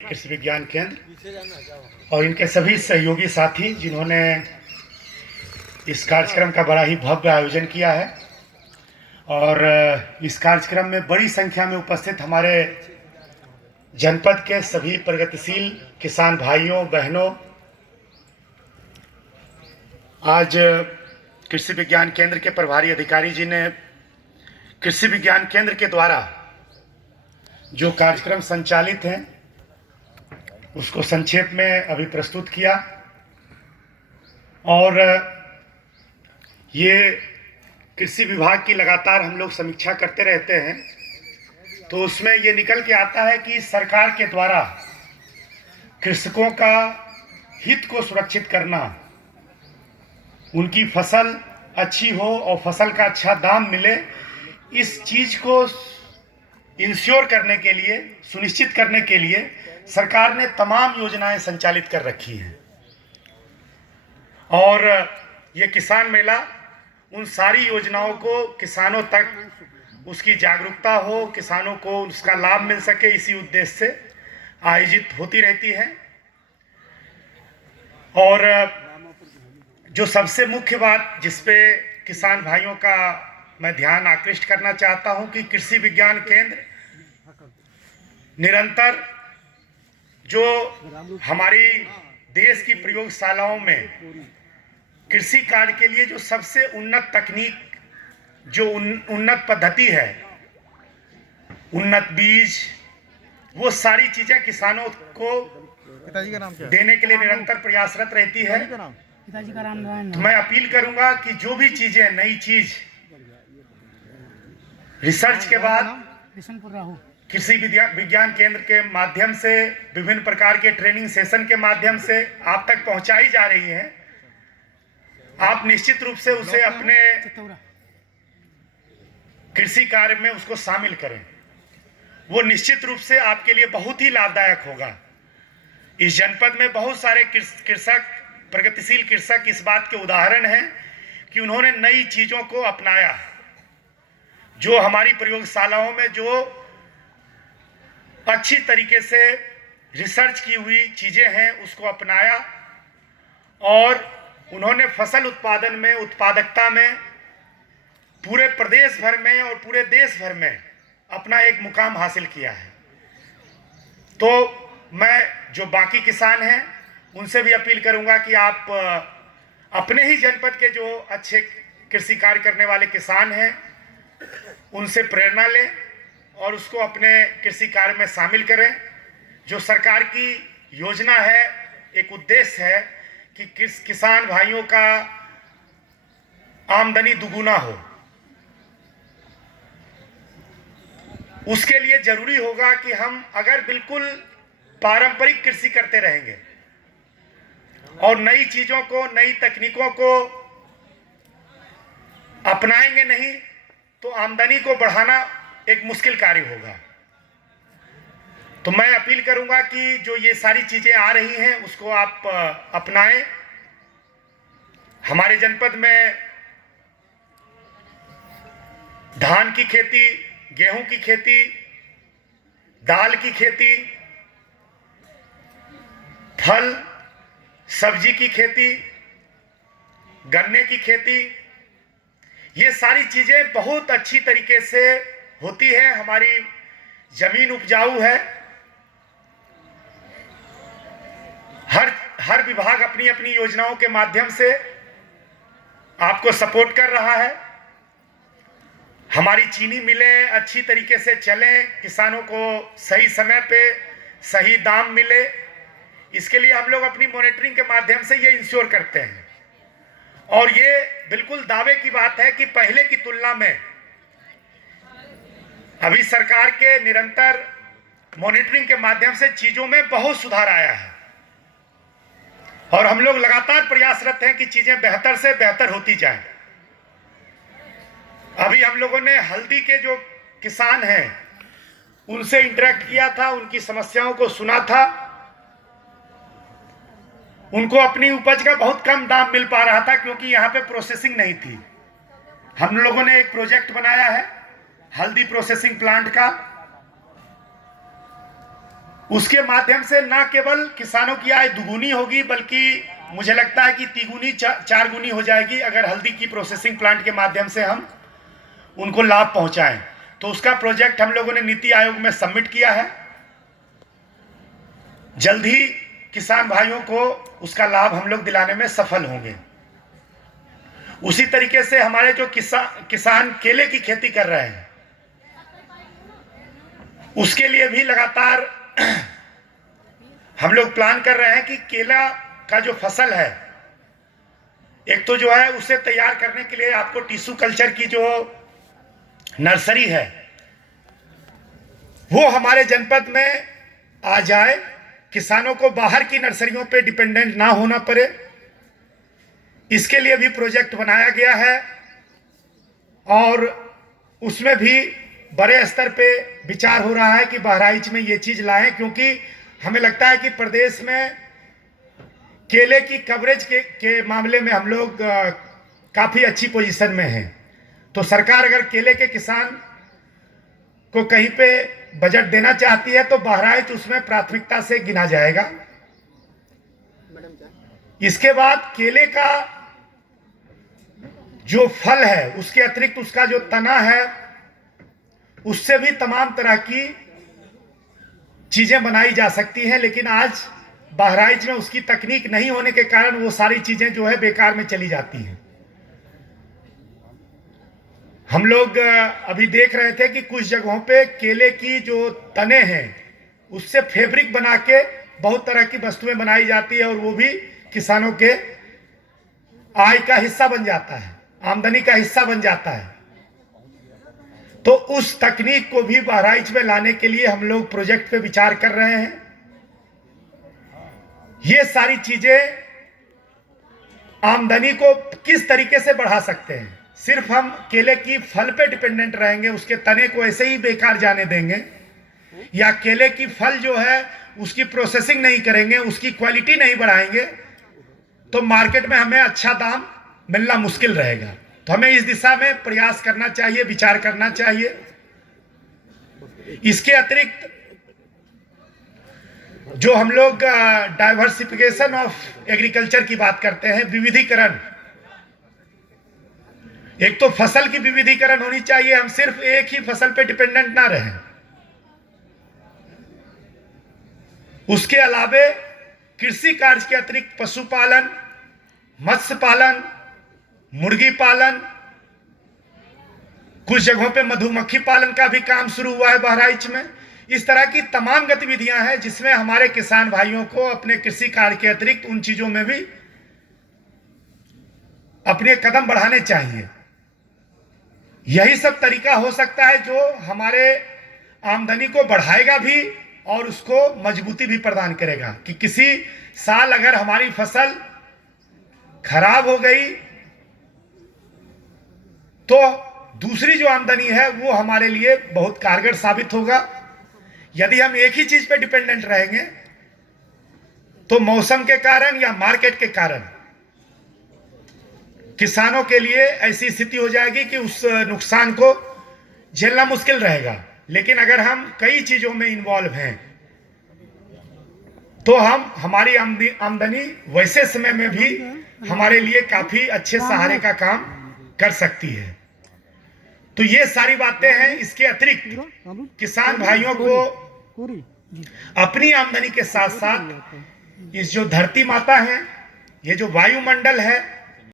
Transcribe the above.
कृषि विज्ञान केंद्र और इनके सभी सहयोगी साथी जिन्होंने इस कार्यक्रम का बड़ा ही भव्य आयोजन किया है। और इस कार्यक्रम में बड़ी संख्या में उपस्थित हमारे जनपद के सभी प्रगतिशील किसान भाइयों बहनों, आज कृषि विज्ञान केंद्र के प्रभारी अधिकारी जी ने कृषि विज्ञान केंद्र के द्वारा जो कार्यक्रम संचालित हैं उसको संक्षेप में अभी प्रस्तुत किया। और ये कृषि विभाग की लगातार हम लोग समीक्षा करते रहते हैं, तो उसमें ये निकल के आता है कि सरकार के द्वारा कृषकों का हित को सुरक्षित करना, उनकी फसल अच्छी हो और फसल का अच्छा दाम मिले, इस चीज़ को इंश्योर करने के लिए, सुनिश्चित करने के लिए सरकार ने तमाम योजनाएं संचालित कर रखी हैं। और ये किसान मेला उन सारी योजनाओं को किसानों तक उसकी जागरूकता हो, किसानों को उसका लाभ मिल सके, इसी उद्देश्य से आयोजित होती रहती है। और जो सबसे मुख्य बात जिस पे किसान भाइयों का मैं ध्यान आकृष्ट करना चाहता हूं कि कृषि विज्ञान केंद्र निरंतर जो हमारी देश की प्रयोगशालाओं में कृषि कार्य के लिए जो सबसे उन्नत तकनीक, जो उन्नत पद्धति है, उन्नत बीज, वो सारी चीजें किसानों को पिताजी का नाम क्या है? देने के लिए निरंतर प्रयासरत रहती है। पिताजी का नाम तो मैं अपील करूंगा कि जो भी चीजें, नई चीज रिसर्च के बाद कृषि विज्ञान केंद्र के माध्यम से, विभिन्न प्रकार के ट्रेनिंग सेशन के माध्यम से आप तक पहुंचाई जा रही है, आप निश्चित रूप से उसे अपने कृषि कार्य में उसको शामिल करें। वो निश्चित रूप से आपके लिए बहुत ही लाभदायक होगा। इस जनपद में बहुत सारे कृषक, प्रगतिशील कृषक इस बात के उदाहरण हैं कि उन्होंने नई चीजों को अपनाया, जो हमारी प्रयोगशालाओं में जो अच्छी तरीके से रिसर्च की हुई चीजें हैं उसको अपनाया, और उन्होंने फसल उत्पादन में, उत्पादकता में पूरे प्रदेश भर में और पूरे देश भर में अपना एक मुकाम हासिल किया है। तो मैं जो बाकी किसान हैं उनसे भी अपील करूंगा कि आप अपने ही जनपद के जो अच्छे कृषि कार्य करने वाले किसान हैं उनसे प्रेरणा लें और उसको अपने कृषि कार्य में शामिल करें। जो सरकार की योजना है, एक उद्देश्य है कि किसान भाइयों का आमदनी दुगुना हो, उसके लिए जरूरी होगा कि हम अगर बिल्कुल पारंपरिक कृषि करते रहेंगे और नई चीजों को, नई तकनीकों को अपनाएंगे नहीं, तो आमदनी को बढ़ाना एक मुश्किल कार्य होगा। तो मैं अपील करूंगा कि जो ये सारी चीजें आ रही हैं उसको आप अपनाएं। हमारे जनपद में धान की खेती, गेहूं की खेती, दाल की खेती, फल सब्जी की खेती, गन्ने की खेती, ये सारी चीजें बहुत अच्छी तरीके से होती है। हमारी जमीन उपजाऊ है। हर विभाग अपनी अपनी योजनाओं के माध्यम से आपको सपोर्ट कर रहा है। हमारी चीनी मिलें अच्छी तरीके से चलें, किसानों को सही समय पे सही दाम मिले, इसके लिए हम लोग अपनी मॉनिटरिंग के माध्यम से ये इंश्योर करते हैं। और ये बिल्कुल दावे की बात है कि पहले की तुलना में अभी सरकार के निरंतर मॉनिटरिंग के माध्यम से चीजों में बहुत सुधार आया है और हम लोग लगातार प्रयासरत हैं कि चीजें बेहतर से बेहतर होती जाएं। अभी हम लोगों ने हल्दी के जो किसान हैं उनसे इंटरेक्ट किया था, उनकी समस्याओं को सुना था। उनको अपनी उपज का बहुत कम दाम मिल पा रहा था क्योंकि यहाँ पे प्रोसेसिंग नहीं थी। हम लोगों ने एक प्रोजेक्ट बनाया है हल्दी प्रोसेसिंग प्लांट का, उसके माध्यम से ना केवल किसानों की आय दुगुनी होगी, बल्कि मुझे लगता है कि तिगुनी चार गुनी हो जाएगी अगर हल्दी की प्रोसेसिंग प्लांट के माध्यम से हम उनको लाभ पहुंचाएं। तो उसका प्रोजेक्ट हम लोगों ने नीति आयोग में सबमिट किया है। जल्द ही किसान भाइयों को उसका लाभ हम लोग दिलाने में सफल होंगे। उसी तरीके से हमारे जो किसान केले की खेती कर रहे हैं, उसके लिए भी लगातार हम लोग प्लान कर रहे हैं कि केला का जो फसल है, एक तो जो है उसे तैयार करने के लिए आपको टिश्यू कल्चर की जो नर्सरी है वो हमारे जनपद में आ जाए, किसानों को बाहर की नर्सरियों पे डिपेंडेंट ना होना पड़े। इसके लिए भी प्रोजेक्ट बनाया गया है और उसमें भी बड़े स्तर पे विचार हो रहा है कि बहराइच में ये चीज़ लाएं, क्योंकि हमें लगता है कि प्रदेश में केले की कवरेज के मामले में हम लोग काफ़ी अच्छी पोजीशन में हैं। तो सरकार अगर केले के किसान को कहीं पे बजट देना चाहती है तो बहराइच उसमें प्राथमिकता से गिना जाएगा। इसके बाद केले का जो फल है उसके अतिरिक्त उसका जो तना है उससे भी तमाम तरह की चीजें बनाई जा सकती हैं, लेकिन आज बहराइच में उसकी तकनीक नहीं होने के कारण वो सारी चीजें जो है बेकार में चली जाती हैं। हम लोग अभी देख रहे थे कि कुछ जगहों पे केले की जो तने हैं उससे फैब्रिक बना के बहुत तरह की वस्तुएं बनाई जाती है और वो भी किसानों के आय का हिस्सा बन जाता है, आमदनी का हिस्सा बन जाता है। तो उस तकनीक को भी बहराइच में लाने के लिए हम लोग प्रोजेक्ट पे विचार कर रहे हैं। ये सारी चीजें आमदनी को किस तरीके से बढ़ा सकते हैं। सिर्फ हम केले की फल पे डिपेंडेंट रहेंगे, उसके तने को ऐसे ही बेकार जाने देंगे, या केले की फल जो है उसकी प्रोसेसिंग नहीं करेंगे, उसकी क्वालिटी नहीं बढ़ाएंगे, तो मार्केट में हमें अच्छा दाम मिलना मुश्किल रहेगा। तो हमें इस दिशा में प्रयास करना चाहिए, विचार करना चाहिए। इसके अतिरिक्त जो हम लोग डाइवर्सिफिकेशन ऑफ एग्रीकल्चर की बात करते हैं, विविधीकरण, एक तो फसल की विविधीकरण होनी चाहिए, हम सिर्फ एक ही फसल पे डिपेंडेंट ना रहें। उसके अलावे कृषि कार्य के अतिरिक्त पशुपालन, मत्स्य पालन, मुर्गी पालन, कुछ जगहों पे मधुमक्खी पालन का भी काम शुरू हुआ है बहराइच में। इस तरह की तमाम गतिविधियां हैं जिसमें हमारे किसान भाइयों को अपने कृषि कार्य के अतिरिक्त उन चीजों में भी अपने कदम बढ़ाने चाहिए। यही सब तरीका हो सकता है जो हमारे आमदनी को बढ़ाएगा भी और उसको मजबूती भी प्रदान करेगा। कि किसी साल अगर हमारी फसल खराब हो गई तो दूसरी जो आमदनी है वो हमारे लिए बहुत कारगर साबित होगा। यदि हम एक ही चीज पे डिपेंडेंट रहेंगे तो मौसम के कारण या मार्केट के कारण किसानों के लिए ऐसी स्थिति हो जाएगी कि उस नुकसान को झेलना मुश्किल रहेगा। लेकिन अगर हम कई चीजों में इन्वॉल्व हैं तो हमारी आमदनी वैसे समय में भी हमारे लिए काफी अच्छे सहारे का काम कर सकती है। तो ये सारी बातें हैं। इसके अतिरिक्त किसान भाइयों को अपनी आमदनी के साथ साथ इस जो धरती माता है, ये जो वायुमंडल है,